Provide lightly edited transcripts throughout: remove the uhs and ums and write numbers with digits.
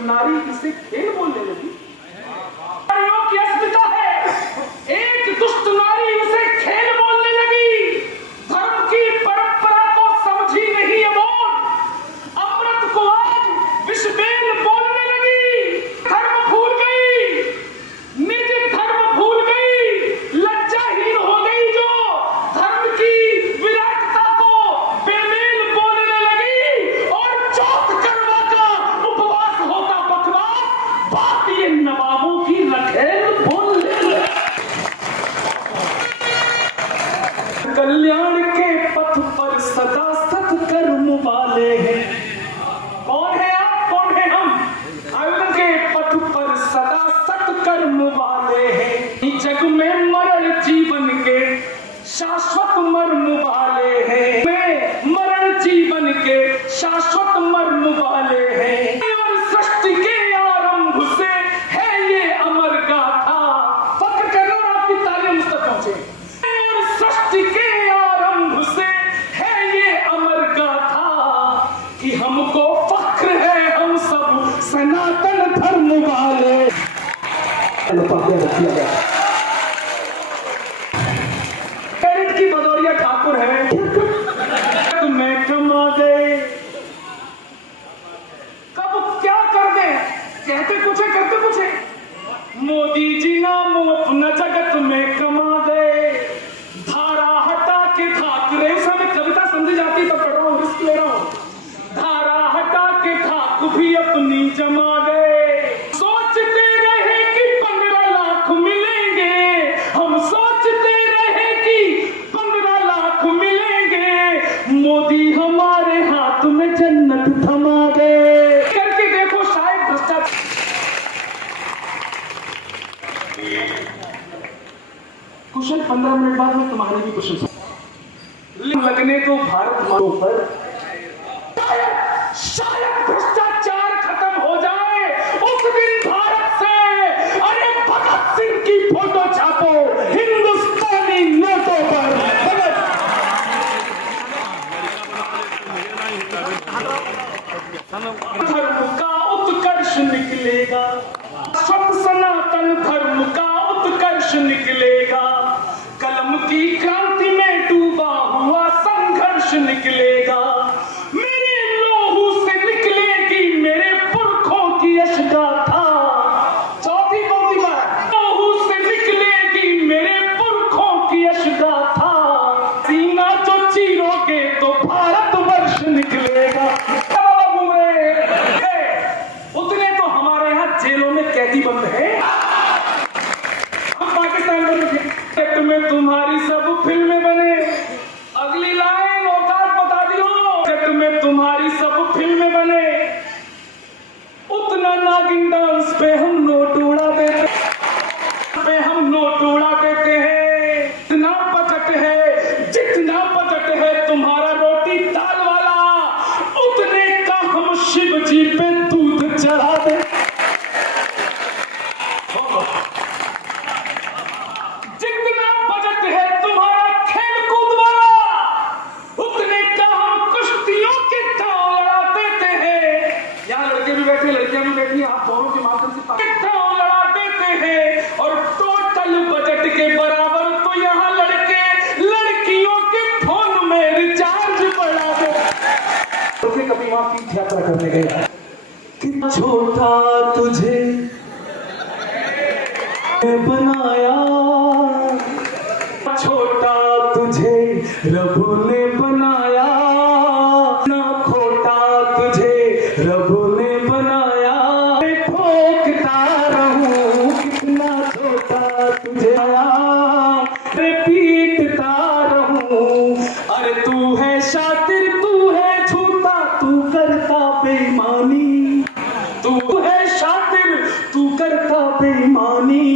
नारी इसे खेल बोलने लगी। नारियों की अस्मिता है, एक दुष्ट नारी उसे खेल बोलने लगी। धर्म की परंपरा को समझी नहीं है वो, अमृत को आज विषबेल बोलने लगी। धर्म भूल गई, निज धर्म भूल गई, लज्जाहीन हो गई जो धर्म की विराटता को बेमेल बोलने लगी। और चौथ करवा का उपवास होता बकवास, बात ये नवाबों की रखेल बोलने लगी। कल्याण के पथ पर सदा सत्कर्म वाले हैं। कौन है आप, कौन है हम? आयुध के पथ पर सदा सत्कर्म वाले हैं। जग में मरण जीवन के शाश्वत मर्म वाले हैं। में मरण जीवन के शाश्वत मर्म वाले हैं। और सृष्टि के आरंभ से है ये अमर गाथा। फक्र करो आपकी तालियां मुझ तक पहुंचे। और सृष्टि के आरंभ से है ये अमर गाथा कि हमको फक्र है, हम सब सनातन धर्म वाले। कैरेट की भदौरिया ठाकुर है, तुम्हें कमा गए। कब क्या कर दे, कहते कुछ है करते कुछ है। मोदी जी नाम अपना जगत में कमा गए। धारा हटा के ठाकरे, उस समय कविता समझी जाती तो पढ़ रहा हूं, रिस्क ले रहा हूं। धारा हटा के ठाक भी अपनी जमा गए। सोचते रहे कि 15 लाख मिलेंगे, हम सोचते रहे कि 15 लाख मिलेंगे। मोदी हमारे हाथ में जन्नत थमा गए। करके देखो शायद भ्रष्टाचार। कुशल 15 मिनट बाद में तुम्हारी भी कुशल लगने को भारत मानों पर शायद भ्रष्टाचार खत्म हो जाए उस दिन भारत से। अरे भगत सिंह की फोटो छापो हिंदुस्तानी नोटों पर। धर्म का उत्कर्ष निकलेगा, सब सनातन धर्म का उत्कर्ष निकलेगा। कलम की क्रांति में डूबा हुआ संघर्ष निकलेगा। मेरे लोहू से निकलेगी मेरे पुरखों की यश गाथा। चौथी पंक्ति पर लोहू से निकलेगी मेरे पुरखों की यश गाथा। सीना जो चीरोगे तो भारतवर्ष निकलेगा। घूम रहे उतने तो हमारे यहाँ जेलों में कैदी बंद है। हम पाकिस्तान में तुम्हारी सब फिल्में बने। अगली लाइन औकात बता दियो। में तुम्हारी सब फिल्में बने, उतना नागिन डांस पे हम नोट उड़ा देते हैं। इतना बजट है, जितना बजट है तुम्हारा रोटी दाल वाला, उतने का हम शिव जी पे दूध चढ़ा दे। जितना बजट है तुम्हारा खेल कूद वाला, उतने का हम कुश्तियों के दांव लड़ा देते हैं। यहाँ लड़के भी बैठे, लड़कियां भी बैठी, आप दोनों के माध्यम से दांव लड़ा देते हैं। और टोटल बजट के बराबर तो यहाँ लड़के लड़कियों के फोन में रिचार्ज बढ़ा दे। तो कभी वहां तीर्थ यात्रा करने गए। कितना छोटा तुझे बनाया, छोटा तुझे रबु ने बनाया, ना खोटा तुझे रबु ने बनाया। ठोकता रहूं कितना छोटा तुझे आया, पीटता रहूं। अरे तू है शातिर, तू है झूठा, तू करता बेईमानी। तू है शातिर, तू करता बेईमानी।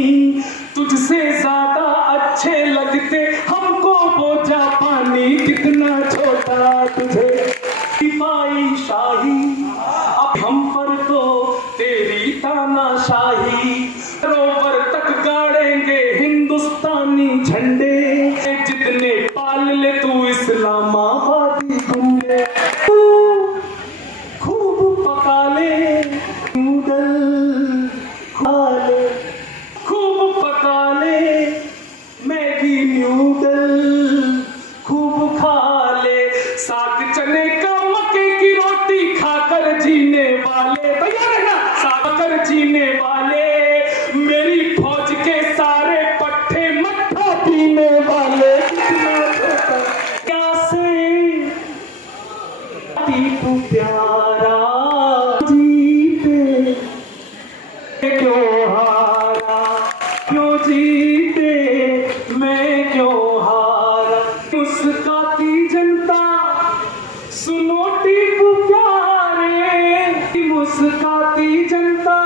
तुझसे ज्यादा अच्छे लगते हमको वो जापानी। कितना छोटा तुझे सिपाही शाही, अब हम पर तो तेरी तानाशाही। रोवर तक गाड़ेंगे हिंदुस्तानी झंडे, जितने पाल ले तू इस्लामाबादी गुंडे। खूब पका ले नूडल खा ले, खूब पका ले, मैगी नूडल खूब खा ले, साग चने का मक्के की रोटी खाकर जीने वाले, तैयार है ना, साग कर जीने वाले, मेरी फौज के सारे पट्टे मट्ठा पीने वाले, क्या से तू प्यारा जीते क्यों हारा, क्यों जीते मैं क्यों हारा, मुस्काती जनता सुनो टीपू प्यारे, मुस्काती जनता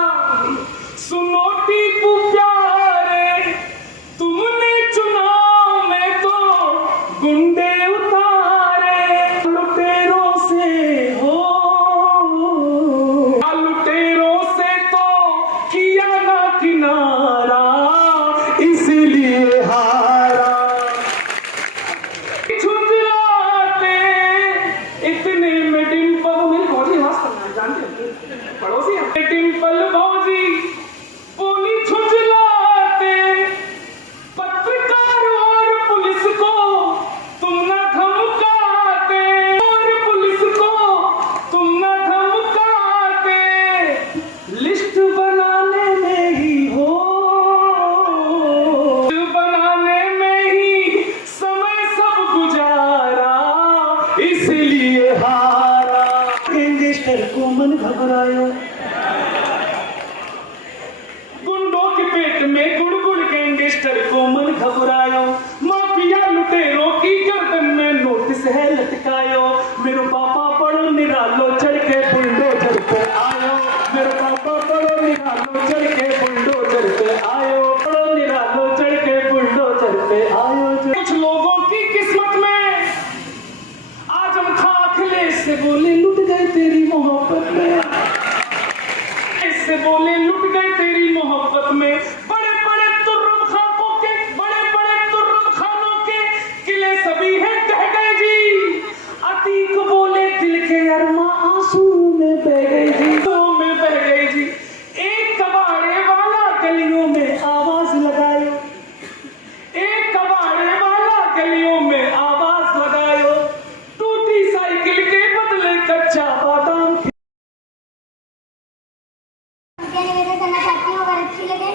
सुनो टीपू प्यारे, तुमने चुनाव में तो गुंडे उतारे, लुटेरों से हो, लुटेरों से तो किया ना किनारा, इसलिए हारा, झुंझलाते इतने में डिम्पल, मेरी भौजी हाथ करना जानते हैं पड़ोसी हैं, डिम्पल भौजी बोली झुंझलाते, पत्रकार और पुलिस को तुम ना धमकाते, और पुलिस को तुम ना धमकाते, लिस्ट बनाने में ही हो, बनाने में ही समय सब गुजारा, इसलिए हारा, गैंगस्टर को मन घबरायो, गुंडों के पेट में गुड़गुड़ गैंगस्टर को मन घबरायो, माफिया लुटेरों की गर्दन में नोटिस है लटकायो, मेरे पापा बड़ो निरालो चढ़ के बुलडोजर पे आयो, मेरे पापा बड़ो निरालो चढ़ के बुलडोजर पे आयो, बड़ो निरालो चढ़ के बुलडोजर पे आयो। कुछ लोगों की किस्मत में आजम खां अखिलेश से बोले लुट गए तेरी मोहब्बत में, से बोले लुट गए तेरी मोहब्बत में, बड़े बड़े तुर्रम खानों के, बड़े बड़े तुर्रम खानों के किले सभी है कह गए जी, अतीक बोले दिल के अरमा आंसू में बह गए जी, तो में बह गए जी, एक कबाड़े वाला गलियों में आवाज लगायो, एक कबाड़े वाला गलियों में आवाज लगायो, टूटी साइकिल के बदले कच्चा बादाम। क्या निवेदन करना चाहती हूँ, अगर अच्छी लगे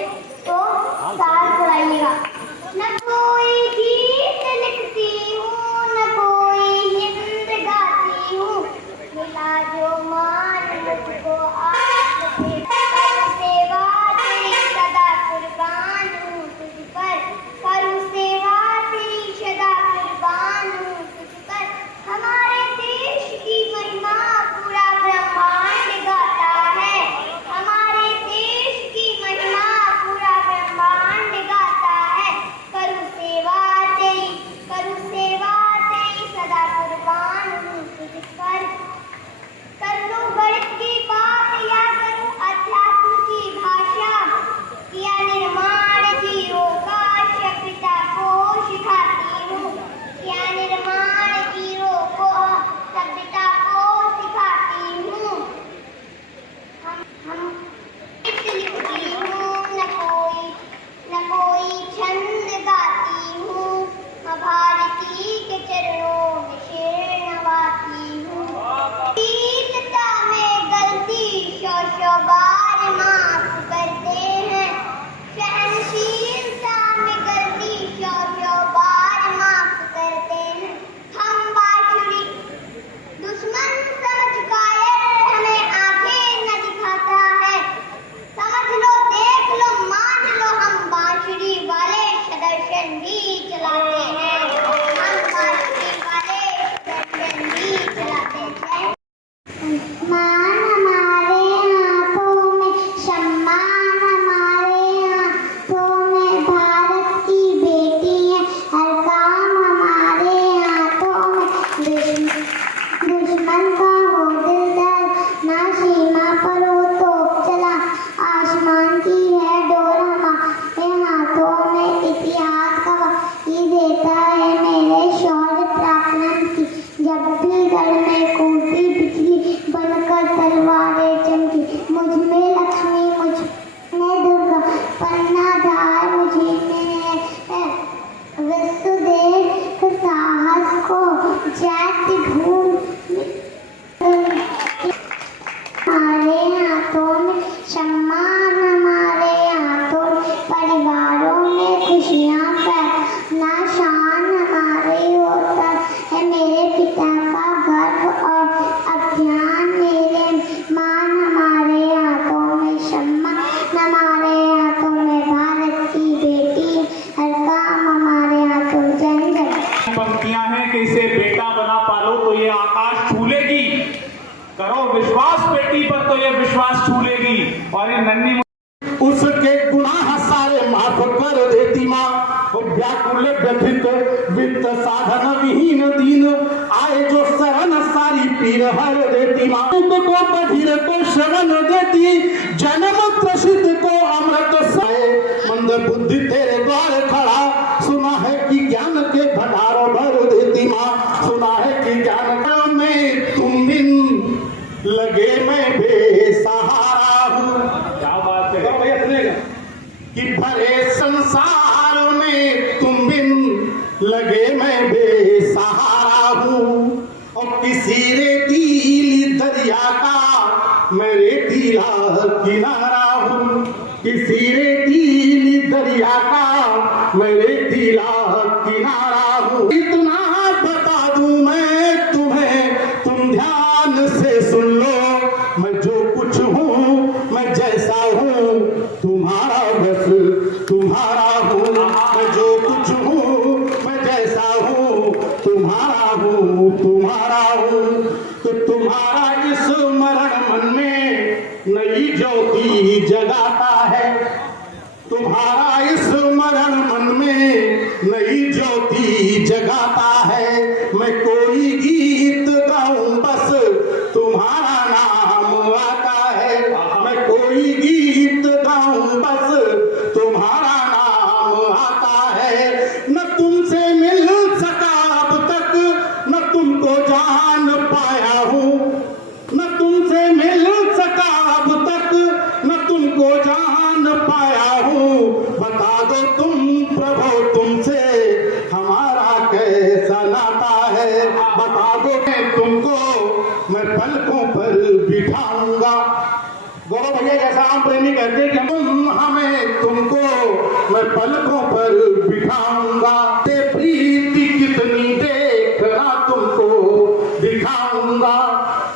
विश्वास छू लेगी। करो विश्वास बेटी पर तो ये विश्वास छू लेगी। और ये नन्ही उसके गुनाह सारे माफ कर देती माँ। व्याकुल व्यथित वित्त साधन विहीन दीन आए जो शरण सारी पीर हर देती माँ। को बधिर को शरण देती जन्म त्रसित को अमृत साए। मंद बुद्धि तेरे द्वार खड़ा सुना है कि ज्ञान के भंडारों भर देती माँ। सुना है कि ज्ञान में तुम बिन लगे मैं बेसहारा हूँ। क्या बात है कि भरे संसार में तुम बिन लगे मैं बेसहारा हूँ। और किसी रेतीली दरिया का मैं रेतीला किनारा हूँ। किसी रेतीली दरिया का मैं रेतीला किनारा हूँ। इतना बता दूं मैं तुम्हें, तुम ध्यान से सुन लो। मैं जो कुछ हूँ मैं जैसा हूँ तुम्हारा बस तुम्हारा हूँ। मैं जो कुछ हूँ मैं जैसा हूँ तुम्हारा हूँ तुम्हारा हूँ। तो तुम्हारा इस मरण मन में नई ज्योति जगाता है। तुम्हारा इस मरण मन में नई ज्योति जगाता है। मैं कोई गीत गाऊं बस तुम्हारा नाम आता है। मैं कोई गीत गाऊं बस तुम्हारा नाम आता है। न तुमसे मिल सका अब तक न तुमको जान पाया हूँ। न तुमसे मिल सका अब तक न तुमको जान पाया हूँ। बता दो तुम प्रभु तुमसे हमारा कैसा नाता है। बता दो मैं तुमको मैं पलकों पर बिठाऊंगा। गौरव भैया जैसा हम प्रेमी कहते हैं कि हम हमें तुमको मैं पलकों पर बिठाऊंगा। ते प्रीति कितनी देखना तुमको दिखाऊंगा।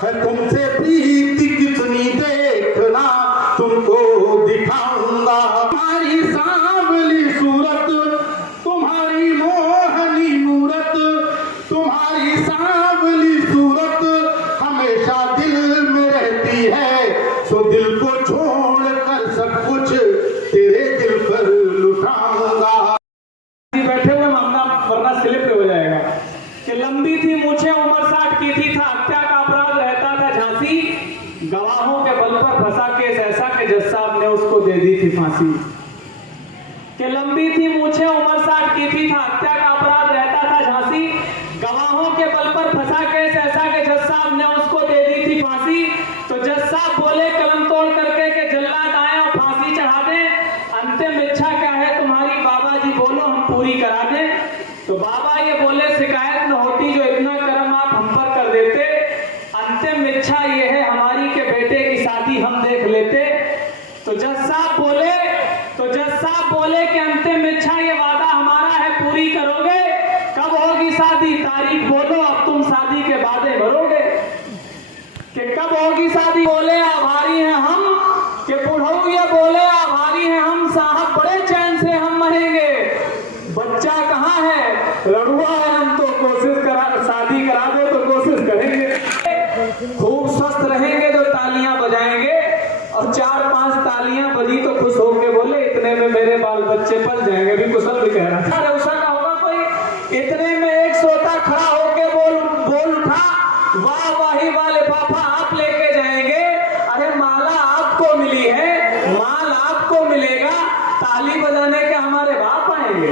है तुमसे प्रीति कितनी देखना तुमको दिखाऊंगा। तुम्हारी सांवली सूरत तुम्हारी मोहनी मूरत तुम्हारी सांवली सूरत हमेशा दिल में रहती है। सो दिल को छोड़ कर सब कुछ तेरे दिल पर लुटाऊंगा। बैठे हुए मामला वरना स्लिप हो जाएगा कि लंबी थी मूछें उम्र 60 की थी था हत्या का अपराध रहता था झांसी। गवाहों के बल पर फंसा केस ऐसा कि जज साहब ने उसको दे दी थी फांसी। कि लंबी थी मूछें उम्र 60 की थी था हत्या का अपराध रहता था झांसी। गवाहों के बल पर फंसा केस ऐसा कि जज साहब ने उसको दे दी थी फांसी। तो जज साहब बोले कलम तोड़ करके कि जल्लाद आए और फांसी चढ़ा दें। अंतिम इच्छा क्या है तुम्हारी बाबा जी बोलो हम पूरी करा दें। तो बाबा ये बोले शिकायत न होती जो इतना कर्म आप हम पर कर देते। अंतिम इच्छा ये है हमारी के बेटे की शादी हम देख लेते। तो जज साहब बोले कि अंतिम इच्छा ये वादा हमारा है पूरी करोगे। कब होगी शादी तारीख बोलो अब तुम शादी के वादे भरोगे। कि कब होगी शादी बोले आभारी हैं हम। कि बुढ़ऊ ये बोले आभारी हैं हम साहब बड़े चैन से हम मरेंगे। बच्चा कहाँ है लड़ुआ है हम तो कोशिश करा शादी करा दो तो कोशिश करेंगे। खूब स्वस्थ रहेंगे तो तालियां बजाएंगे और 4-5 तालियां बजी तो खुश होके बोले इतने में मेरे बाल बच्चे पल जाएंगे। भी कुशल भी कह रहा था उषा का होगा कोई। इतने में एक सोता खड़ा होके बोल उठा वाह वाही वाले पापा आप लेके जाएंगे। अरे माला आपको मिली है माल आपको मिलेगा। ताली बजाने के हमारे बाप आएंगे।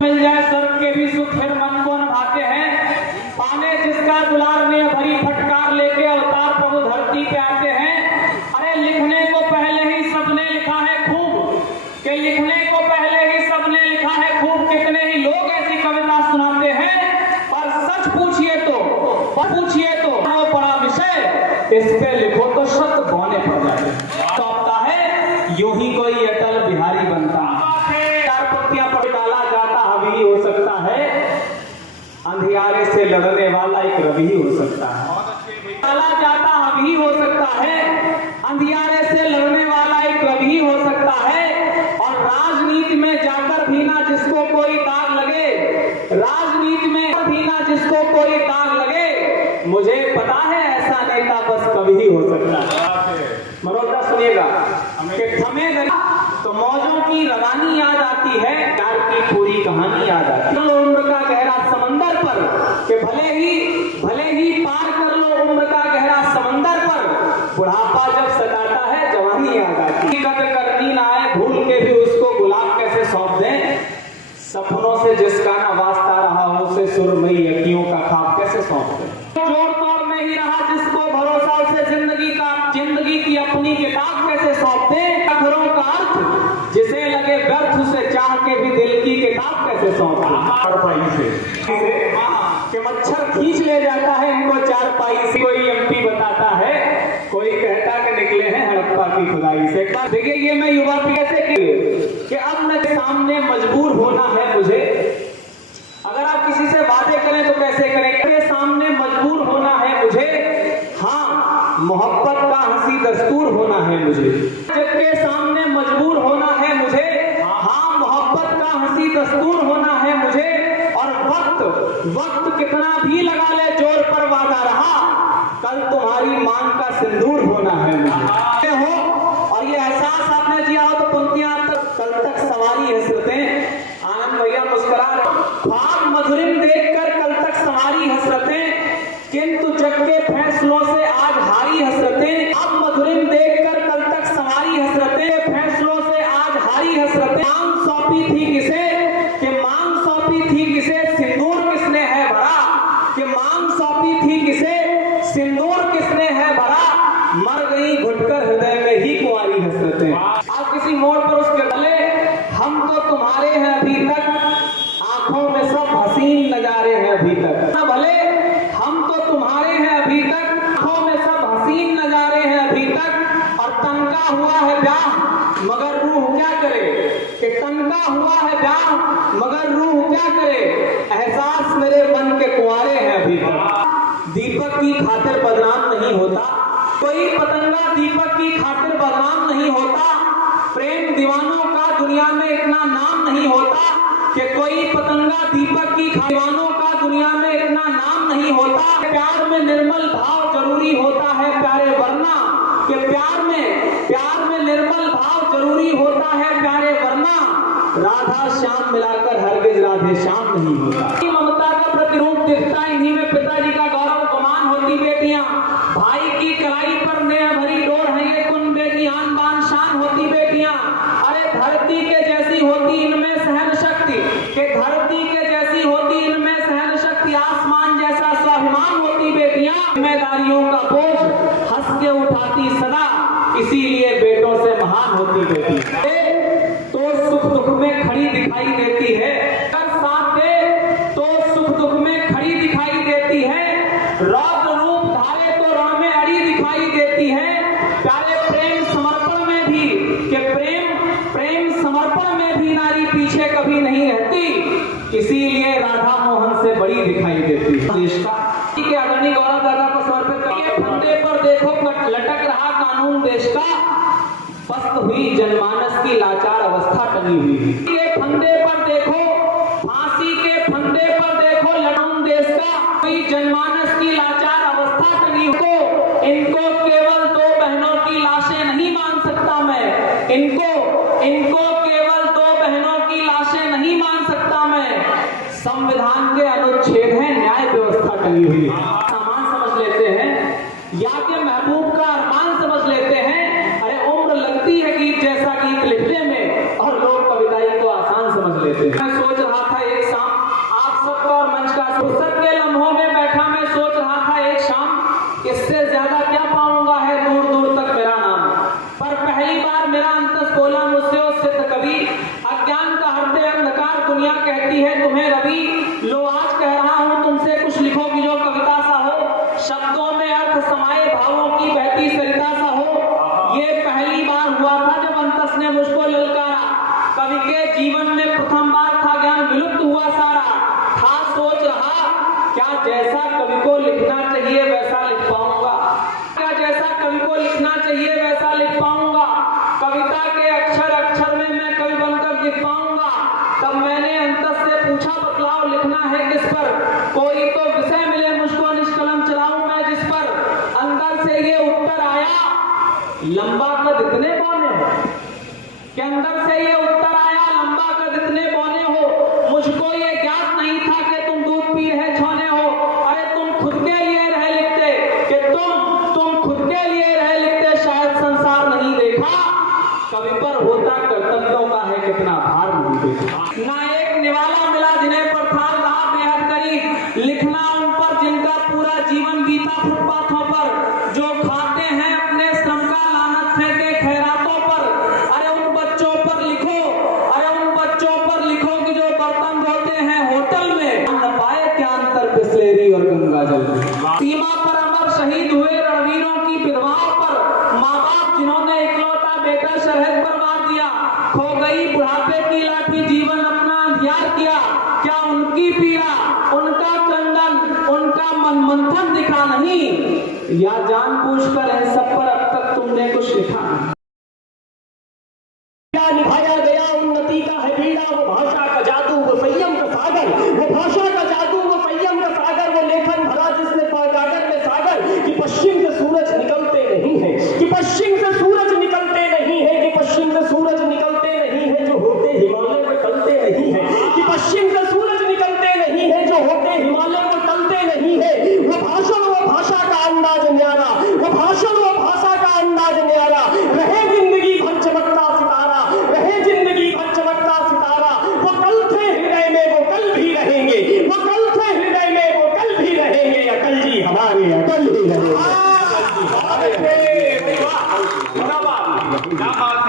मिल जाए स्वर्ग के भी सुख फिर मन को नभाते हैं। पाने जिसका दुलार में भरी फटकार लेके अवतार प्रभु धरती पे आते हैं। अरे लिखने को पहले ही सबने लिखा है खूब। कि लिखने को पहले ही सबने लिखा है खूब। कितने ही लोग ऐसी कविता सुनाते हैं। पर सच पूछिए तो वो बड़ा विषय इस पे लिखो तो शत गौने पड़ जाए। तो आता है यूं ही कोई अटल बिहारी बनता। 4 पत्तियां पर डाला जाता हवी हो सकता है। अंधियारे से लड़ने वाला एक रवि हो सकता है। डाला जाता हवी हो सकता है। अंधियारे से लड़ने वाला एक रवि हो सकता है। और राजनीति में जाकर भी ना जिसको कोई दाग लगे। राजनीति में भी ना जिसको कोई दाग लगे। मुझे पता है ऐसा नेता बस कभी ही हो सकता है। मरोड़ा सुनिएगा कि थमे गए तो मौजों की रवानी याद आती है, प्यार की पूरी कहानी याद आती है। उम्र का गहरा समंदर पर कि भले ही पार कर लो उम्र का गहरा समंदर पर, बुढ़ापा जब सताता है जवानी याद आती है। कदर करनी ना आए भूल के भी उसको गुलाब कैसे सौंप दें, सपनों से जिसका ना वास्ता रहा हो उसे सुरमई अखियों का ख्वाब कैसे सौंप दें। जोड़ तोड़ में ही रहा जिसको भरोसा उसे जिंदगी की अपनी किताब कैसे सौंप दें। अखरों का अर्थ जिसे लगे व्यर्थ उसे चाह के भी दिल की किताब कैसे सौंप दें। कि मच्छर खींच ले जाता है इनको चारपाई से, कोई एमपी बताता है, कोई कहता कि निकले हैं हड़प्पा की खुदाई से। एक बार देखिए ये मैं युवा पीढ़ी कैसे कि अब न सामने मजबूर होना है मुझे। अगर आप किसी से वादे करें तो कैसे करें कि सामने मजबूर होना है मुझे, हाँ मोहब्बत का हंसी दस्तूर होना है मुझे। जबकि सामने मजबूर होना है मुझे, हाँ मोहब्बत का हंसी दस्तूर होना है मुझे। और वक्त कितना भी लगा ले जोर पर वादा रहा, कल तुम्हारी मांग का सिंदूर होना है मुझे हो। और ये एहसास आपने जिया हो तो पंक्तियां कल तक सवारी हसरतें। आनंद भैया मुस्कुरा रहे, ख्वाब मधुरिम देखकर कल तक सवारी हसरतें, किंतु जग के फैसलों से आज हारी हसरतें। अब मधुरिम देखकर कल तक सवारी हसरतें, फैसलों से आज हारी हसरतें। मांग सौंपी थी किसे सिंदूर किसने है भरा, कि मांग सौंपी थी किसे सिंदूर किसने है भरा, मर गई घुटकर हृदय में ही कुंवारी हसरतें। आप किसी मोड़ पर उसके भले हम तो तुम्हारे हैं अभी तक, आंखों में सब हसीन नजारे हैं अभी तक। भले हम तो तुम्हारे हैं अभी तक, आंखों में सब हसीन नजारे हैं अभी तक। और तनका हुआ है ब्याह मगर रूह क्या करे, कि तनका हुआ है ब्याह मगर रूह क्या करे, एहसास मेरे मन के कुंवारे हैं अभी तक। दीपक की खातिर बदनाम नहीं होता कोई पतंगा, दीपक की खातिर बदनाम नहीं होता। प्रेम दीवानों का दुनिया में इतना नाम नहीं होता, कि कोई पतंगा दीपक की दीवानों का दुनिया में इतना नाम नहीं होता। प्यार में निर्मल भाव जरूरी होता है प्यारे, वरना कि प्यार में निर्मल भाव जरूरी होता है प्यारे, वरना राधा श्याम मिलाकर हरगिज राधे श्याम नहीं होता। ममता का प्रतिरूप दिखता इन्हीं में, पिताजी का गौरव गुमान होती बेटियां, भाई की कलाई पर नेह भरी डोर है ये कुन बेटियां, बान शान होती बेटियां। अरे धरती के जैसी होती इनमें सहन शक्ति, कि धरती के जैसी होती इनमें सहन शक्ति, आसमान जैसा स्वाभिमान होती बेटियां। जिम्मेदारियों का बोझ हंस के उठाती सदा, इसीलिए बेटों से महान होती बेटी। तो सुख दुख में खड़ी दिखाई देती है, अगर साथ दे तो सुख दुख में खड़ी दिखाई देती है। रौद्र रूप धारे तो रण में अड़ी दिखाई देती है। प्यारे प्रेम समर्पण में भी, कि प्रेम समर्पण में भी नारी पीछे कभी नहीं रहती, इसीलिए राधा मोहन से बड़ी दिखाई देती है। देश का के आदरणीय गौरव दादा को समर्पित करके फंदे पर देखो लटक रहा कानून देश का, पस्त हुई जनमानस की लाचार अवस्था टंगी हुई। ये फंदे पर देखो, फांसी के फंदे पर देखो लड़ाऊं देश का, कोई जनमानस की लाचार अवस्था टंगी हो। इनको केवल दो बहनों की लाशें नहीं मान सकता मैं, इनको केवल दो बहनों की लाशें नहीं मान सकता मैं। संविधान के अनुच्छेद है, न्याय व्यवस्था टंगी हुई है। सामान समझ लेते हैं या कि महबूब का अरमान समझ लेते हैं। अरे उम्र लगती है गीत जैसा गीत लिखने में, और लोग कविताई को आसान समझ लेते हैं। मैं सोच रहा था एक शाम आप सबका और मंच का फुर्सत के लम्हों में बैठा मैं सोच रहा था एक शाम, इससे ज्यादा क्या पाऊंगा है दूर दूर तक मेरा नाम। पर पहली बार मेरा अंतस बोला मुझसे ओ सिद्ध कवि, अज्ञान का हरते अंधकार दुनिया कहती है तुम्हें रवि। लो आज कह रहा हूं तुमसे कुछ लिखो कि जो कविता सा हो, शब्दों में अर्थ समाये भावों की बहती सरिता सा हो। ये पहली बार हुआ था जब अंतस ने मुझको ललकारा। कवि के जीवन में प्रथम बार था ज्ञान विलुप्त हुआ सारा। था सोच रहा क्या जैसा कवि को लिखना चाहिए वैसा लिख पाऊंगा, क्या जैसा कवि को लिखना चाहिए वैसा लिख पाऊंगा, कविता के अक्षर अक्षर में मैं कवि बनकर लिख पाऊंगा। तब मैंने अंतस से पूछा बतलाओ लिखना है किस पर, कोई तो विषय मिले मुझको निष्कलम चलाऊं लंबा कद इतने बौने हो? के अंदर से ये उत्तर आया, लंबा कद इतने बौने हो, मुझको ये ज्ञात नहीं था कि तुम दूध पी रहे छोने हो। अरे तुम खुद के लिए रह लिखते कि तुम खुद के लिए रह लिखते, शायद संसार नहीं देखा, कवि पर होता कर्तव्यों का है कितना भार नहीं देखा। ना एक निवाला मिला जिन्हें पर था रहा बेहद करीब, लिखना उन पर जिनका पूरा जीवन बीता फुटपाथों पर, जो खाते हैं अपने श्रम का लानत फेंके खैरातों पर। अरे उन बच्चों पर लिखो, अरे उन बच्चों पर लिखो कि जो बर्तन धोते हैं होटल में, न पाए क्या अंतर बिस्लेरी और गंगा जल में। सीमा पर अमर शहीद हुए रणवीरों की विधवाओं पर, माँ बाप जिन्होंने इकलौता बेटा शरहद पर मार दिया, खो गई बुढ़ापे की लाठी जीवन अपना अंधियार किया, क्या उनकी पीड़ा, उनका क्रंदन, उनका मन मंथन दिखा नहीं, या जानबूझकर इन सब पर अब तक तुमने कुछ लिखा नहीं? निभाया गया उन्नति का है बीड़ा, वो भाषा का जादू, वो संयम का सागर, वो भाषा का जादू, वो संयम का सागर, वो लेखन भरा जिसने गागर में सागर, कि पश्चिम से सूरज निकलते नहीं है, कि पश्चिम से सूरज निकलते नहीं है, कि पश्चिम से सूरज निकलते नहीं है, जो होते हिमालय में टलते नहीं है, कि पश्चिम से सूरज निकलते नहीं है, जो होते हिमालय में टलते नहीं है। वो भाषण, वो भाषा का अंदाज न्यारा, वो भाषण, वो भाषा का अंदाज न्यारा, रहे जिंदगी भर चमकता सितारा, रहे जिंदगी भर चमकता सितारा। वो कल थे हृदय में, वो कल भी रहेंगे, वो कल थे हृदय में, वो कल भी रहेंगे। अटल जी हमारे, अटल ही रहेंगे।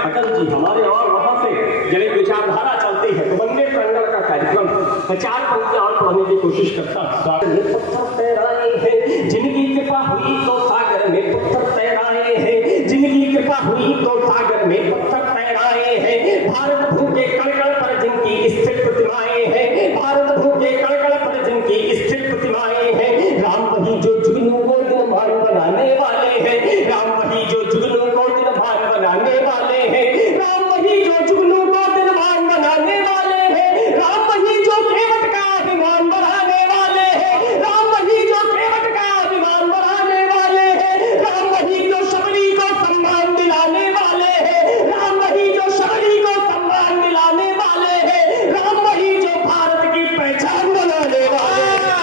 अटल जी हमारे, और वहां से जब विचारधारा चलती है तो वंदे प्रांगण का कार्यक्रम 4 पंक्तियां और पढ़ने की कोशिश करता। पत्थर तैराए हैं जिनकी कृपा हुई तो सागर में पत्थर तैराए हैं, जिनकी कृपा हुई तो सागर में पत्थर तैराए हैं। भारत भूखे कण-कण पर जिनकी स्थिर प्रतिमाएं हैं, भारत भूखे कण-कण पर जिनकी स्थिर प्रतिमाएं हैं। राम वही जो जुगनू को दिनमान बनाने वाले हैं, राम वही जो जुगनू को दिनमान बनाने वाले हैं, राम वही जो जुगनू को दिनमान बनाने वाले हैं, राम वही जो केवट का अभिमान बढ़ाने वाले हैं, राम वही जो केवट का अभिमान बढ़ाने वाले हैं, राम वही जो शबरी को सम्मान दिलाने वाले हैं, राम वही जो शबरी को सम्मान दिलाने वाले हैं, राम वही जो भारत की पहचान बनाने वाले हैं,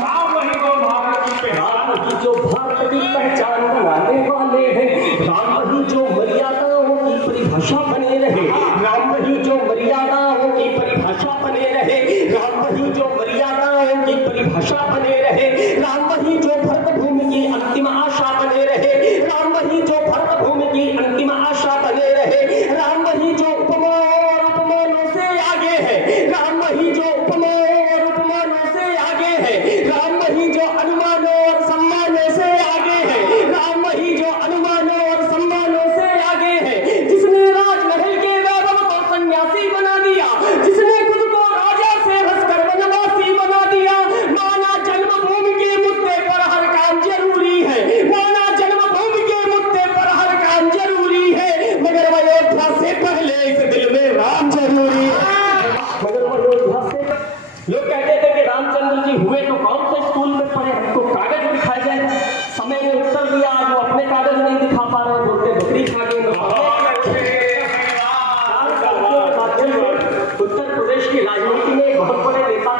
राम वही जो भारत की पहचान बनाने वाले हैं, राम वही जो मर्यादाओं की परिभाषा बने रहे, राम वही जो मर्यादाओं की परिभाषा बने रहे, राम वही जो मर्यादाओं की परिभाषा बने रहे, राम वही जो भरत भूमि की अंतिम आशा बने रहे, राम वही जो भरत भूमि की अंतिम आशा बने रहे, राम वही जो उपमा और उपमानों से आगे है, राम वही जो उपमा और उपमानों से आगे है, राम वही जो अनुमानों और सम्मानों से आगे है, राम वही जो अनुमानों और सम्मानों से आगे है, जिसने राजमहल के वैभव को सन्यासी बना दिया, जिसने खुद को राजा से हंसकर वनवासी बना दिया। माना जन्मभूमि के मुद्दे पर हर काम जरूरी है, माना जन्मभूमि के मुद्दे पर हर काम जरूरी है, मगर अयोध्या से पहले इस दिल में राम जरूरी है, मगर अयोध्या से। लोग कहते थे कि रामचंद्र जी हुए तो कौन से स्कूल में पढ़े, हमको कागज दिखाया जाए। समय ने उत्तर दिया, जो अपने कागज नहीं दिखा पा रहे बोलते बकरी खा गए। उत्तर प्रदेश की राजनीति में एक बहुत बड़े नेता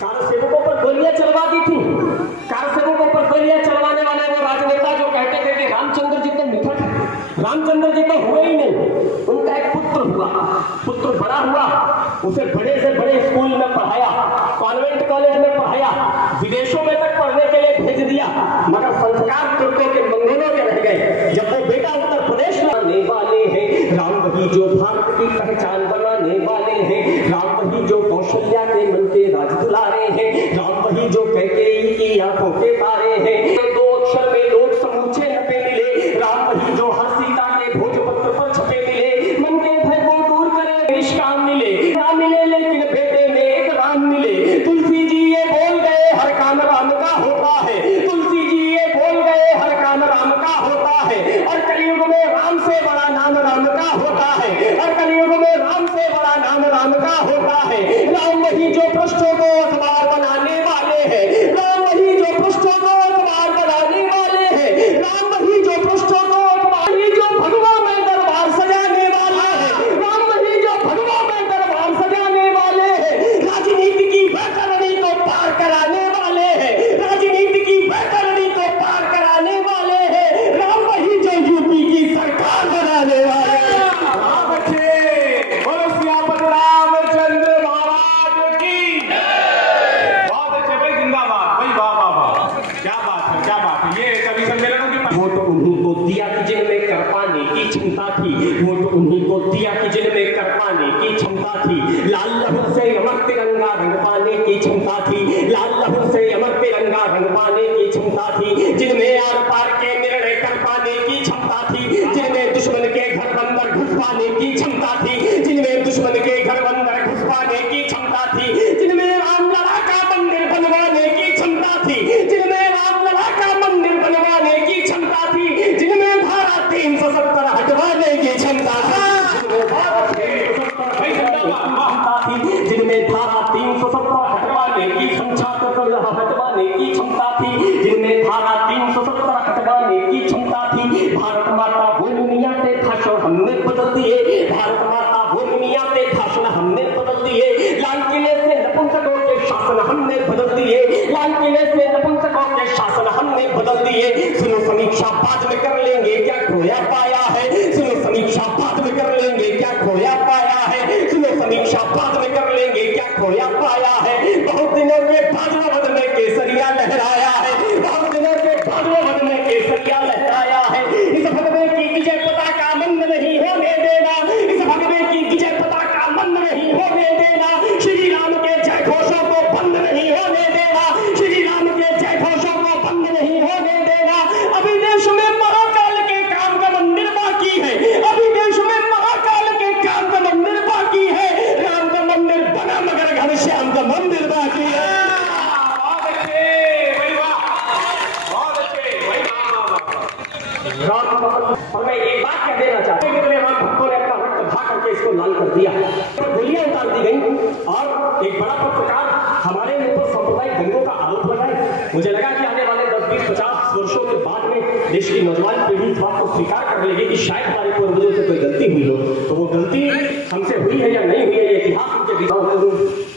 कार सेवकों पर गोलियां चलवा दी थी। कार सेवकों पर गोलियां चलवाने वाले वो राजनेता जो कहते थे कि रामचंद्र जी तो निकट है, रामचंद्र जी तो हुए ही नहीं। उनका एक पुत्र हुआ, पुत्र बड़ा हुआ, उसे बड़े से बड़े स्कूल में पढ़ाया, कॉन्वेंट कॉलेज में पढ़ाया, विदेशों में तक पढ़ने के लिए भेज दिया, मगर संस्कार तुर्कों के मंगोलों के रह गए। जब वो बेटा उत्तर प्रदेश में आने वाले हैं, राम वही जो भारत की पहचान बनाने वाले हैं, राम वही जो कौशल्या के मन के राज दुलारे हैं, राम वही जो कैकेयी की आंखों के तारे हैं। 2 अक्षर में लोग समूचे नपे मिले, राम वही जो हर सीता के भोजपत्र पर छपे मिले, मन के भय को दूर करे निष्काम मिले, राम मिले लेकिन बेटे में एक राम मिले। तुलसी जी ये बोल गए हर काम राम का होता है, तुलसी जी ये बोल गए हर काम राम का होता है, और कलयुग में राम से बड़ा नाम राम का होता है, और कलयुग में राम से बड़ा नाम राम का होता है। राम वही जो पृष्ठों को अखबार बनाने वाले हैं, राम वही जो पृष्ठों को अखबार बनाने वाले हैं, राम वही क्षमता थी, वोट उन्हीं को दिया कि जिनमें कर पाने की क्षमता थी। लाल लहू से अमर तिरंगा रंग पाने की क्षमता थी, लाल लहू से अमर तिरंगा रंग पाने की क्षमता थी। जिनमें आर पार के निर्णय कर पाने की क्षमता थी, जिनमें दुश्मन के घर अंदर घुस पाने की क्षमता थी, जिनमें दुश्मन के घर अंदर घुस पाने की क्षमता थी, जिनमें रामलला का मंदिर बनवाने की क्षमता थी, जिनमें रामलला का मंदिर बनवाने की क्षमता थी, जिनमें धारा 370 हटवाने की क्षमता थी, जिनमें धारा 370 हटवाने की हटवाने की क्षमता थी, जिनमें धारा 370 हटवाने की क्षमता थी। भारत माता भूमिया के भाषण हमने बदल दिए, भारत माता भूमिया के भाषण हमने बदल दिए। लाल किले से नपुंसकों के शासन हमने बदल दिए, लाल किले से नपुंसकों के शासन हमने बदल दिए। सुनो समीक्षा बाद में कर लेंगे क्या खोया पाया है, सुनो समीक्षा बाद में कर लेंगे क्या खोया पाया है, सुनो समीक्षा बाद में कर लेंगे क्या खोया पाया है। बहुत दिनों के बाद वध में केसरिया लहराया है, बहुत दिनों के बाद वध में केसरिया लहराया है। इस भगवे की विजय पताका मंद नहीं होने देना, इस भगवे की विजय पताका मंद नहीं होने देना। श्री राम के जय घोषों को बंद नहीं होने देना, श्री राम के जय घोषों को बंद नहीं होने देना। अभी देश में महाकाल के काम का मंदिर बाकी है, अभी देश में महाकाल के काम का मंदिर बाकी है। राम का मंदिर बना मगर घनश्याम का मंदिर बाकी है। और मैं एक बात कह देना चाहता हूँ कि राम भक्तों ने अपना रक्त बहा करके इसको लाल कर दिया, तो गोलियां उतार दी गई और एक बड़ा पत्रकार हमारे ऊपर सांप्रदायिक दंगों का आरोप लगाए। मुझे लगा कि आने वाले 10, 20, 50 वर्षों के बाद में देश की नौजवान पीढ़ी इस बात को स्वीकार कर लेगी कि शायद हमारे पूर्वजों से कोई गलती हुई हो, तो वो गलती हमसे हुई है या नहीं हुई है ये इतिहास उनके बीच।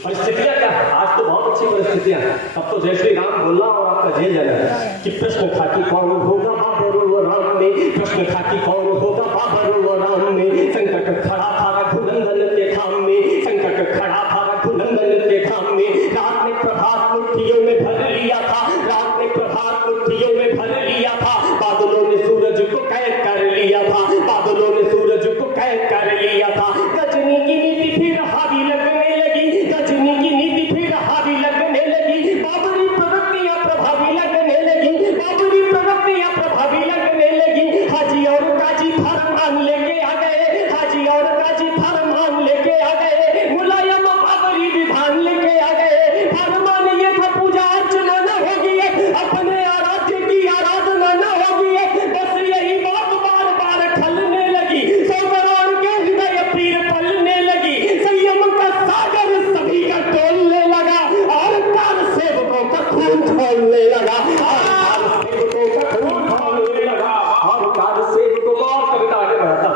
परिस्थितियां क्या, आज तो बहुत अच्छी परिस्थितियां हैं। अब तो जय श्री राम बोलना और आपका जेल जाना है कि प्रश्न था कि कौन होगा बाबर व राम में, प्रश्न था कि कौन होगा बाबर व राम में। संकट खड़ा था रघुनंदन के धाम में, संकट खड़ा था रघुनंदन के धाम में। रात ने प्रभात मुट्ठियों में भर लिया था, रात ने प्रभात मुट्ठियों में भर लिया था। बादलों ने सूरज को कैद कर लिया था, बादलों ने सूरज को कैद कर लिया था। गजनी की नीति फिर हावी लगने लगी, गजनी की नीति फिर हावी लगने लगी। बाबरी प्रवृत्तियां प्रभावी लगने लगी, बाबरी प्रवृत्तियां प्रभावी लगने लगी। हाजी और काजी फरमान लेके आ गए, हाजी और काजी फरमान लेके आ गए। मुलायम बाबरी विधान लेके आ गए। फरमान ये था पूजा अर्चना न होगी, अपने आराध्य की आराधना न होगी। बस यही बात बार बार खलने लगी, सौकरान के हृदय पीर पलने लगी। संयम का सागर सभी का टोलने लगा और काल सेवकों का खून खोलने लगा, काल सेवकों का खून खोलने लगा और काल सेवकों को। और कविता आगे बढ़ाता,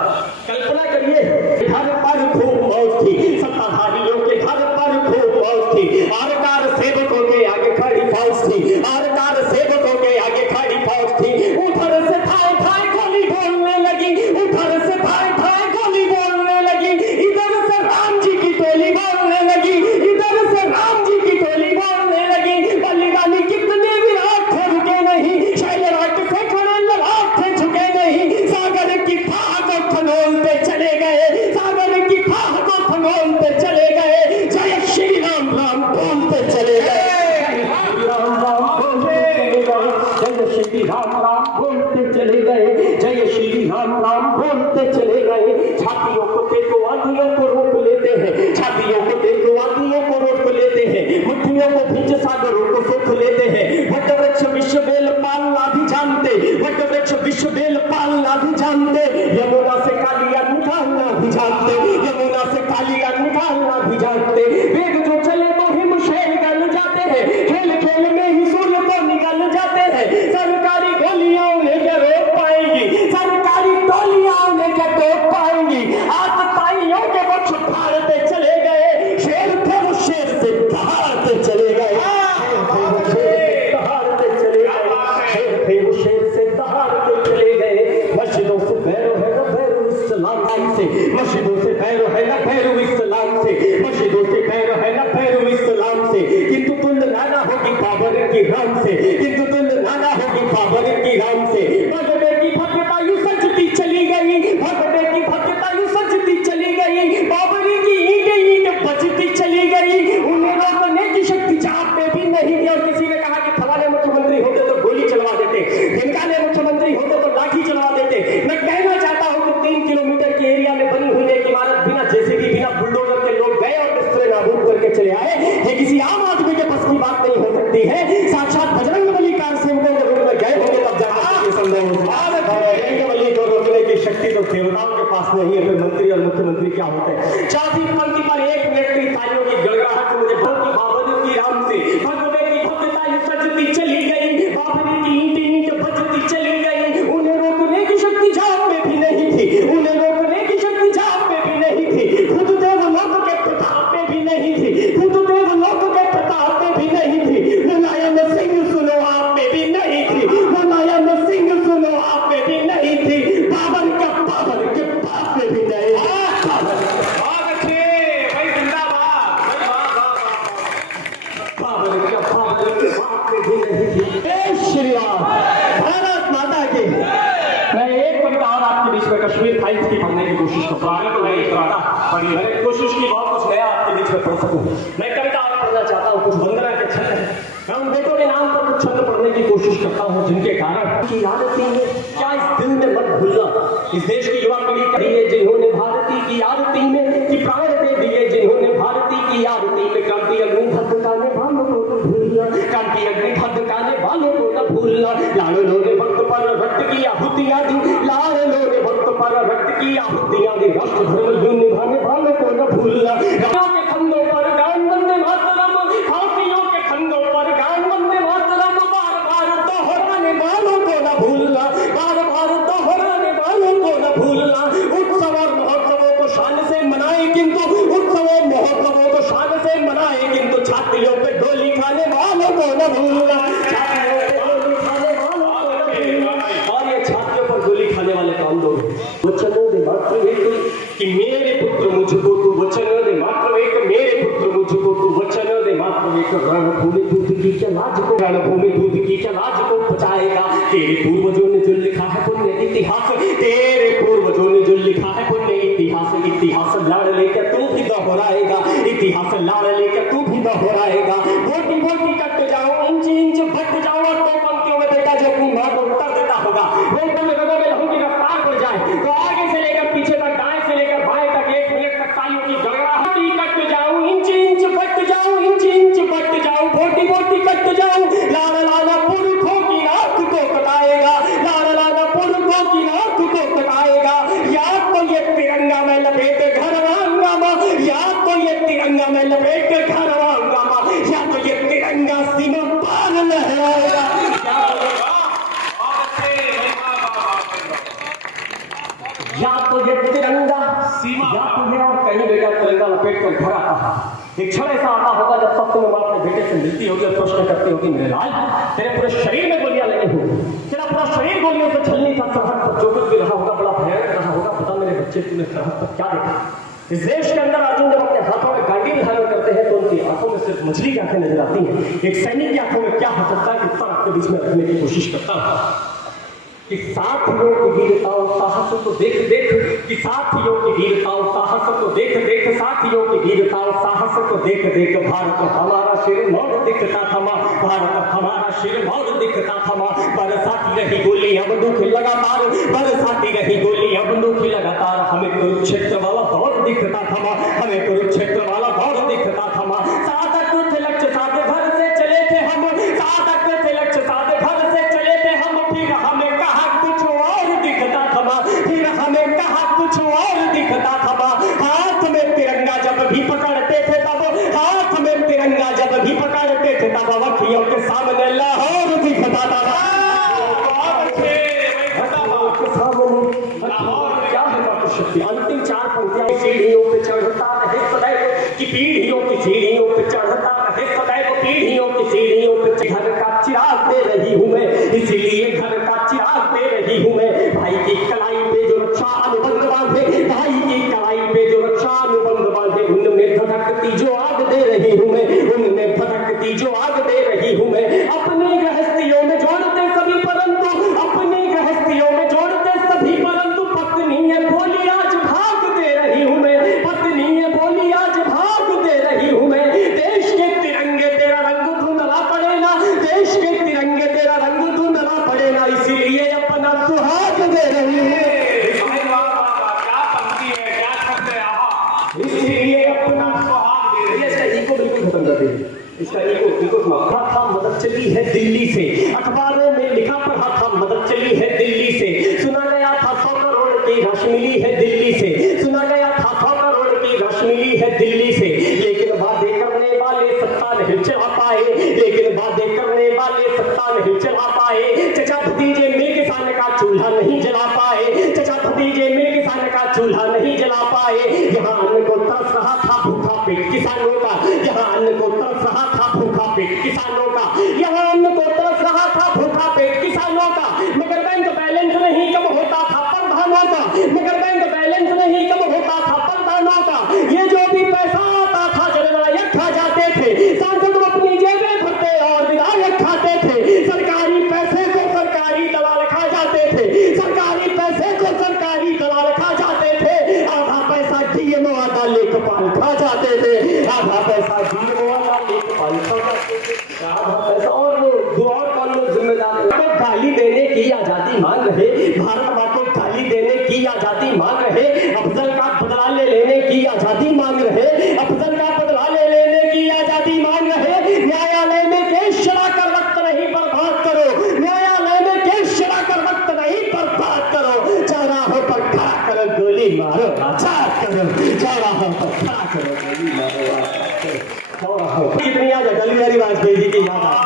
कल्पना करिए घर पर खूब मौज थी, सत्ताधारियों के घर पर खूब मौज थी और कार सेवकों के आगे खड़ी फौज थी, और कार सेवकों के आगे खड़ी फौज थी। उधर से थाए थाए गोली बोलने लगी, उधर से थाए थाए गोली बोलने लगी। इधर से राम जी की टोली बोलने लगी, इधर से राम जी की टोली बोलने लगी। बलिदानी कितने विराट थे रुके नहीं, शैलराट से खड़े ललाट थे झुके नहीं। सागर की थाह को खनोलते चले गए, सागर की थाह को खनोलते चले गए। जय श्री राम राम बोलते चले गए, राम राम बोलते चले गए, जय श्री राम राम बोलते चले गए, जय श्री राम राम बोलते चले गए। छातियों को देखो आंधियों को रोक लेते हैं, छातियों को देखो आंधियों को रोक लेते हैं। मुट्ठियों को भींच सागरों को सोख लेते हैं। वट वृक्ष विश्व बेल पालना भी जानते, वट वृक्ष विश्व बेल पालना भी जानते। यमुना से कालिया निकालना भी जानते, यमुना से कालिया निकालना भी जानते। वेग जो चले तो हिमशैल गल जाते हैं, खेल खेल में ही सूर्य तो निकल जाते हैं। सरकारी गोलियां उन्हें क्या रोक पाएंगी, सरकारी टोलियां उन्हें क्या टोक पाएंगी। आतताइयों के वो छुपाते चले गए, शेर थे वो शेर से दहाड़ते चले गए, दहाड़ते चले गए, शेर थे वो शेर से दहाड़ते चले गए। मस्जिदों से भैरव है ना भैरव इस्लाम से, मस्जिदों से भैरव है ना भैरव इस्लाम से, मस्जिदों से भैरव है ना भैरव इस्लाम से। किंतु तुल्य नाना होगी बाबर की राम से, किंतु तुल्य नाना होगी बाबर की राम से। भगवे की भगवता यूं सजती चली गई, भगवे पढ़ सकूं। मैं कविता और पढ़ना चाहता हूँ, कुछ वंदना के छंद हैं। मैं उन बेटों के नाम पर कुछ छंद पढ़ने की कोशिश करता हूँ जिनके कारण की आदती है क्या इस दिल में मत भूलना। इस देश की युवा पीढ़ी कही है जिन्होंने भारती की आरती में कि प्राण दे दिए, जिन्होंने भारती की आरती में क्रांति अग्नि धधकाने वालों को न भूलना, क्रांति अग्नि धधकाने वालों को न भूलना। लाड़ों ने वक्त पर रक्त की आहुतियां दी, लाड़ों ने वक्त पर रक्त की आहुतियां दी, राष्ट्र धर्म यूं निभाने वालों को न भूलना। के खंडों पर गान वंदे मातरम, फांसियों के खंडों पर गान वंदे मातरम, बार बार दोहराने वालों को न भूलना, बार बार दोहराने वालों को न भूलना। उत्सव और महोत्सवों को शान से मनाए, किंतु उत्सवों महोत्सवों को शान से मनाए, किंतु छात्रियों पे गोली खाने वालों को न भूलना, छात्रियों पे गोली खाने वालों को न भूलना। और ये छात्रियों पर गोली खाने वाले कौन लोग? वचनों दे मात्र एक कि मेरे पुत्र मुझको तू, वचनों दे मात्र एक मेरे पुत्र मुझको तू, वचनों दे मात्र एक। रणभूमि दूध की क्या लाज को, रणभूमि दूध की क्या लाज को बचाएगा। तेरे पूर्वजों ने जो लिखा है पुण्य इतिहास, तेरे पूर्वजों ने जो लिखा है पुण्य इतिहास, इतिहास लाड़ लेकर तू भी दोहराएगा, इतिहास लाड़ लेकर तू भी दोहराएगा। बोटी बोटी कट जाओ, इंच इंच फट जाओ, और दो पंक्तियों में बेटा जो अपनी मां को उत्तर देता होगा वो में रगों में लहू की रफ्तार बढ़ जाए तो आगे से लेकर पीछे तक, दाएं से लेकर बाएं तक 1 मिनट तक तालियों की गड़गड़ाहट। कट जाओ, इंच इंच फट जाओ, इंच इंच फट जाओ, बोटी बोटी कट जाओ। लाला लाला पुरखों की नाक को कटाएगा, लाला लाला पुरखों की नाक को कटाएगा। या तो ये तिरंगा में लपेट घर आऊंगा, या तो ये तिरंगा में लपेट घर आऊंगा, या तो ये तिरंगा सीमा पार लहराएगा। या तो ये तिरंगा सीमा, या तो ये और कहीं बेटा तिरंगा लपेट कर घर आता। एक क्षण ऐसा आता होगा जब सब तुम अपने बेटे से मिलती होगी और प्रश्न करती होगी, मेरे लाल तेरे पूरे शरीर में गोलियां लगी हो, तेरा पूरा शरीर गोलियों से छलनी का, सरहद पर जो कुछ भी रहा होगा बड़ा भयानक रहा होगा, बता मेरे बच्चे तूने सरहद पर क्या देखा। इस देश के अंदर अर्जुन जब अपने हाथों में गांडी धारण करते हैं तो उनकी आंखों में सिर्फ मछली की आंखें नजर आती हैं। एक सैनिक की आंखों में क्या हो सकता है, उत्तर आपके बीच में रखने की कोशिश करता हूं कि साथियों की वीरता और साहस को देख देख, कि साथियों की वीरता और साहस को देख देख, साथियों की वीरता और साहस को देख देख, भारत हमारा सिर मौत दिखता थमा, भारत हमारा सिर मौत दिखता थमा। बरसाती रही गोली बंदूक लगातार, बरसाती रही गोली बंदूक लगातार, हमें कुरुक्षेत्र वाला दौर दिखता थमा, हमें कुरुक्षेत्र वाला दौर दिखता थमा। साधक थे लक्ष्य साधे घर से चले थे हम, साधक थे लक्ष्य साधे घर से चले थे हम, फिर हमें कहा कुछ और दिखता थमा, फिर हमें कहा कुछ और दिखता थमा। हाथ में तिरंगा जब भी पकड़ते थे तब, हाथ में तिरंगा जब भी पकड़ते थे तब अखियों के सामने लाहौर दिखता था। अंतिम 4 पंक्तियां, सीढ़ियों पे चढ़ता रहे सदैव, कि पीढ़ियों की सीढ़ियों पे चढ़ता रहे सदैव, पीढ़ियों की सीढ़ियों पे घर का चिराग दे रही हूं मैं, इसीलिए घर का चिराग दे रही हूं मैं। भाई की कलाई पे जो रक्षा अनुबंध बांधे, भाई की कलाई पे जो रक्षा अनुबंध बांधे, उनमें धधकती जो आग दे रही हूं मैं, उनमें धधकती जो आग दे रही हूं मैं। अपनी गृहस्थियों में जोड़ते सभी परंतु, अपनी गृहस्थियों में जोड़ते सभी परंतु, पत्नी है बोली आज भाग दे रही हूं मैं, पत्नी है बोली आज भाग दे रही हूं मैं। देश के तिरंगे तेरा रंग धुंधला पड़ेगा, देश के तिरंगे तेरा रंग धुंधला पड़ेगा, इसीलिए अपना सुहाग दे रही हूं, क्या पंक्ति है, क्या शब्द है, आहा। इसीलिए अपना सुहाग दे रही है। इसका ईगो बिल्कुल खत्म कर दे, इसका ईगो पढ़ा था मदद चली है दिल्ली से, अखबारों में लिखा पढ़ा था मदद चली है दिल्ली से, सुना गया था 100 करोड़ की रश मिली है दिल्ली से, सुना गया था 100 करोड़ की रश मिली है दिल्ली से। लेकिन वादे करने वाले सत्ता नहीं चला पाए, लेकिन वादे करने वाले सत्ता नहीं चला पाए। चचा भतीजे में किसान का चूल्हा नहीं जला पाए, चचा भतीजे में किसान का चूल्हा नहीं जला पाए। यहाँ अन्न को तरस रहा था भूखा पेट किसानों का, यहाँ अन्न को तरस रहा था भूखा पेट किसानों का, यहाँ अन्न को तरस रहा था भूखा पेट किसानों का। मगर बैंक बैलेंस नहीं कम होता था प्रधानों का, मगर बैंक बैलेंस नहीं कम होता था प्रधानों का। ये जो भी पैसा आता था जननायक खा जाते थे, सांसद अपनी जेबें भरते और विधायक खाते थे। सरकारी पैसे को सरकारी दलाल खा जाते थे, सरकारी पैसे को सरकारी दलाल खा जाते थे। आधा पैसा डीएमओ आधा लेखपाल खा जाते थे, आधा की आजादी मांग रहे, भारत माँ को गाली देने की आजादी मांग रहे, अफजल का बदला ले लेने की आजादी मांग रहे, अफजल का बदला ले लेने की आजादी मांग रहे। न्यायालय में केस चढ़ा कर वक्त नहीं बर्बाद करो, न्यायालय में केस चढ़ा कर वक्त नहीं बर्बाद करो, चौराहों पर खड़ा करो गोली मारो आजाद करो, चौराहों पर खड़ा करो गोली मारो आजाद करो, चौराहों पर। कितनी आज अटल बिहारी वाजपेयी जी की याद आ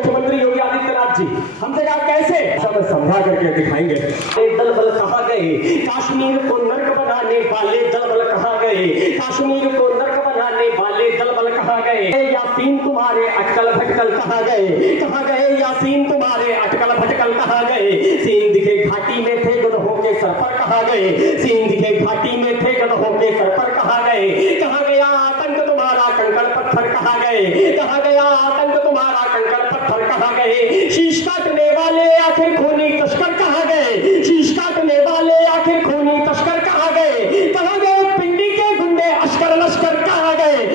मुख्यमंत्री योगी आदित्यनाथ जी हमसे कहा कैसे, सब समझा करके दिखाएंगे। दल बल कहा गए काश्मीर को नर्क बनाने वाले, दल बल कहा गए काश्मीर को नर्क बनाने वाले, दल बल कहा गए यासीन तुम्हारे अटकल भटकल कहा गए यासीन तुम्हारे अटकल भटकल कहा गए। सिंध के घाटी में थे गधों के सर पर कहा गए, सिंध के घाटी में थे गधों के सर पर कहा गया आतंक तुम्हारा कंकड़ पत्थर कहा गया आतंक तुम्हारा कंकड़ पत्थर कहा गए। शीश काटने वाले आखिर खूनी तस्कर कहा गए, शीश काटने वाले आखिर खूनी तस्कर कहा गए पिंडी के गुंडे अश्कर लश्कर कहा गए,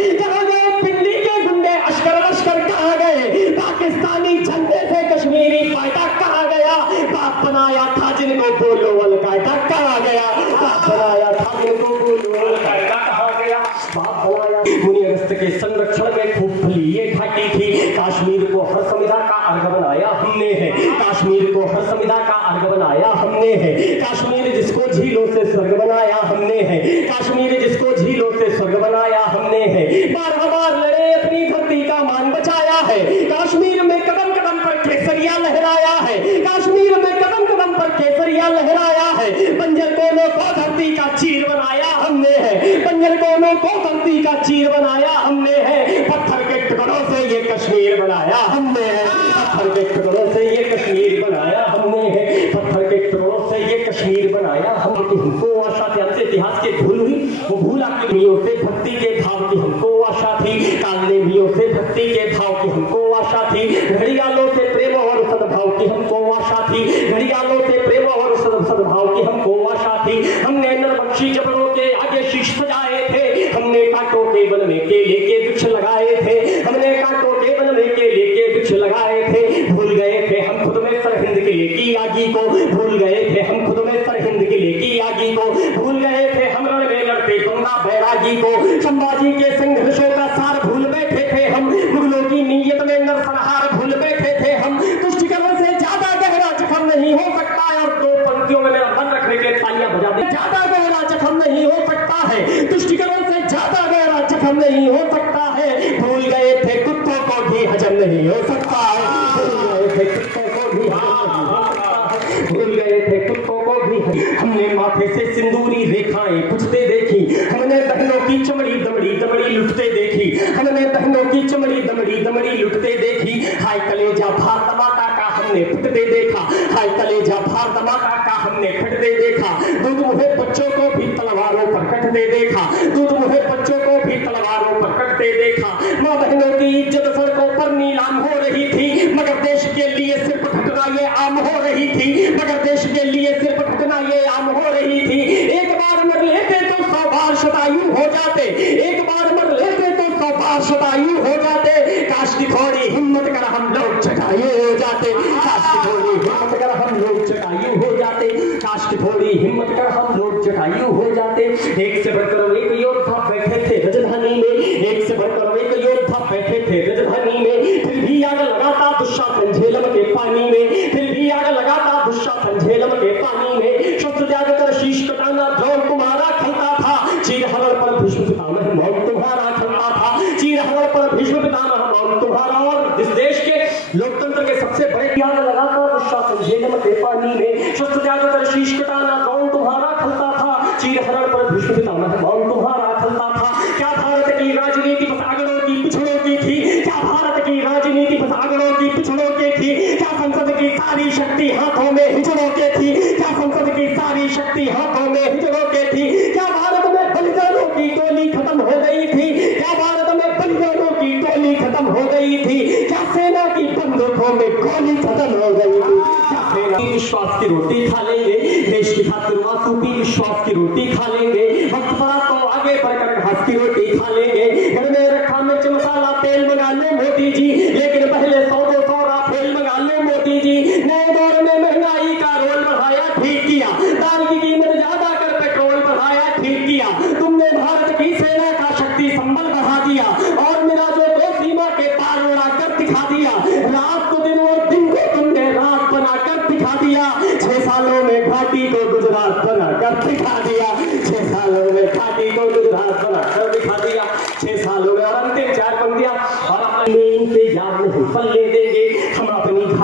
पिंडी के गुंडे अश्कर लश्कर कहा गए। पाकिस्तानी झंडे से कश्मीरी फायदा कहा गया, बाप बनाया था जिनको बोलो अलकायदा कहा गया, बाप बनाया था जिनको बोलो अलकायदा कहा गया, बाप बनाया। मुनि अगस्त के संरक्षण में खूब फली ये घाटी थी, कश्मीर को हर संविधा का अर्घ बनाया हमने है, कश्मीर को हर संविधा का अर्घ बनाया हमने है, कश्मीर जिसको झीलों से स्वर्ग बनाया हमने है, कश्मीर जिसको झीलों से स्वर्ग बनाया हमने है। बार बार लड़े अपनी धरती का मान बचाया है, कश्मीर में कदम कदम पर केसरिया लहराया है, कश्मीर में कदम कदम पर केसरिया लहराया है। बंजर कोनों को धरती का चीर बनाया हमने है, बंजर कोनों को धरती का चीर बनाया हमने है। पत्थर के टुकड़ों से ये कश्मीर बनाया हमने है, पत्थर के टुकड़ों से ये कश्मीर बनाया हमने है, पत्थर के टुकड़ों से ये कश्मीर बनाया हमको आशा थी हमसे इतिहास के भूल हुई, वो भूल आपकी मियों से भक्ति के भाव की हमको आशा थी, कालने मियों से भक्ति के भाव की हमको आशा थी, घड़ियालों से प्रेम और सद्भाव की हमको आशा थी, घड़ियालों से प्रेम और सद्भाव की हमको आशा थी। हमने नरबख्शी जबरों के आगे शीश सजाए थे, हमने कांटों के वन में केले के वृक्ष लगाए थे, हमने कांटों के वन में केले के वृक्ष लगाए थे। भूल गए थे हम खुद में सरहिंद किले की आगी को, भूल गए थे हम खुद में सरहिंद किले की आगी को, भूल गए थे हम रण में लड़ते गंगा बैरागी को। संभाजी के संघर्षों का सार भूल बैठे थे हम, मुगलों की नीयत में नरसंहार भूल बैठे थे हम। तुष्टिकरण से ज्यादा गहरा जख्म नहीं हो सकता है, और दो पंक्तियों में मेरा मन रखने के लिए तालियां बजा दें। ज्यादा गहरा जख्म नहीं हो सकता है, तुष्टिकरण से ज्यादा गहरा जख्म नहीं हो सकता है। भूल गए थे कुत्तों को भी हजम नहीं हो सकता है, भूल गए थे कुत्तों को भी हजम नहीं हो सकता है, भूल गए थे कुत्तों को भी। हमने माथे से सिंदूरी रेखाएं कुचते देखी, हमने बहनों की चमड़ी दमड़ी दमड़ी लुटते देखी, हमने बहनों की चमड़ी दमड़ी दमड़ी लुटते देखी। हाय कलेजा भारत माता का हमने फटते देखा, हाय कलेजा भारत माता का हमने फटते देखा। दूध मुहे बच्चों को भी तलवारों पर कटते देखा, दूध मुहे बच्चों को भी तलवारों पर कटते देखा। माँ बहनों की इज्जत सड़कों पर नीलाम हो रही थी, मगर देश के लिए सिर्फ घटना ये आम हो रही थी, मगर देश के लिए सिर्फ घटना ये आम हो रही थी। एक बार मर लेते तो 100 बार शतायु हो जाते, एक बार मर लेते तो 100 बार शतायु हो जाते। काश की थोड़ी हिम्मत कर हम लोग जटायु हो जाते, काश की थोड़ी हिम्मत कर हम लोग जटायु हो जाते, काश की थोड़ी हिम्मत कर हम लोग जटायु हो जाते। एक से बढ़कर एक योद्धा बैठे थे राजधानी में, एक से बढ़कर एक योद्धा बैठे थे राजधानी में। फिर भी आग लगाता दुशासन झेलम के पानी में, फिर भी आग लगाता दुशासन झेलम के पानी में। शस्त्र त्याग कर शीश कटाना द्रोण तुम्हारा खलता था, चीर हरण पर भीष्म पितामह मौत तुम्हारा खलता था, चीर हरण पर भीष्म पितामह मौत तुम्हारा। और इस देश के लोकतंत्र के सबसे बड़े आग लगाता दुशासन झेलम के पानी में। शस्त्र त्याग कर शीश कटाना द्रोण तुम्हारा खलता था, चीर हरण पर भीष्म पितामह मौत तुम्हारा खलता था। क्या भारत की राजनीति बस आंकड़ों की पिछड़ों की थी, क्या भारत की राजनीति बस आंकड़ों की पिछड़ों की थी, क्या संसद की सारी शक्ति हाथों में हिजड़ों के थी, क्या संसद की सारी शक्ति हाथों में हिजड़ों के थी। क्या भारत में बलिदानों की टोली खत्म हो गई थी, क्या भारत में बलिदानों की टोली खत्म हो गई थी, क्या सेना की बंदूकों में गोली खत्म हो गई थी। क्या सेना की विश्वास की रोटी खा लेंगे, देश की खातिर आंसू की विश्वास की रोटी खा लेंगे, वक्त पड़ा तो आगे बढ़कर घास की रोटी खा लेंगे। घर में रखा मिर्च मसाला तेल मंगा लो मोदी जी, लेकिन पहले 100-200 राफेल मंगा लो मोदी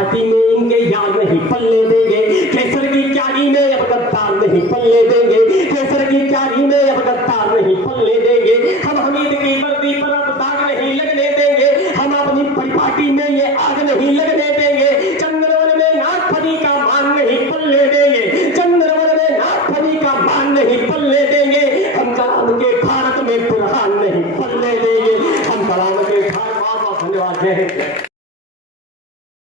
पार्टी में इनके यार नहीं पल्ले देंगे, केसर की क्यारी में अब गद्दार नहीं पल्ले देंगे, केसर की क्यारी में अब गद्दार नहीं पल्ले देंगे।